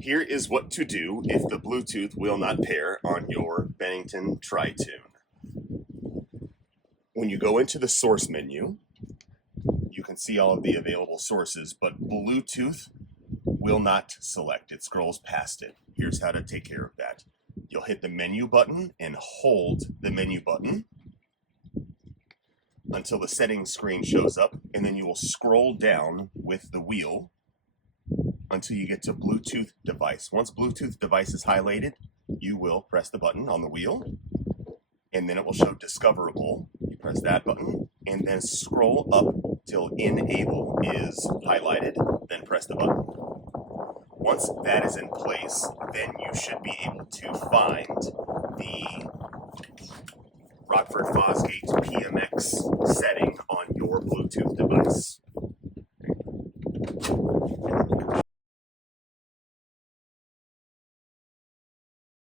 Here is what to do if the Bluetooth will not pair on your Bennington Tri-Tune. When you go into the source menu, you can see all of the available sources, but Bluetooth will not select. It scrolls past it. Here's how to take care of that. You'll hit the menu button and hold the menu button until the settings screen shows up, and then you will scroll down with the wheel until you get to Bluetooth device. Once Bluetooth device is highlighted, you will press the button on the wheel, and then it will show discoverable. You press that button, and then scroll up till enable is highlighted, then press the button. Once that is in place, then you should be able to find the Rockford Fosgate PMX setting on your Bluetooth device.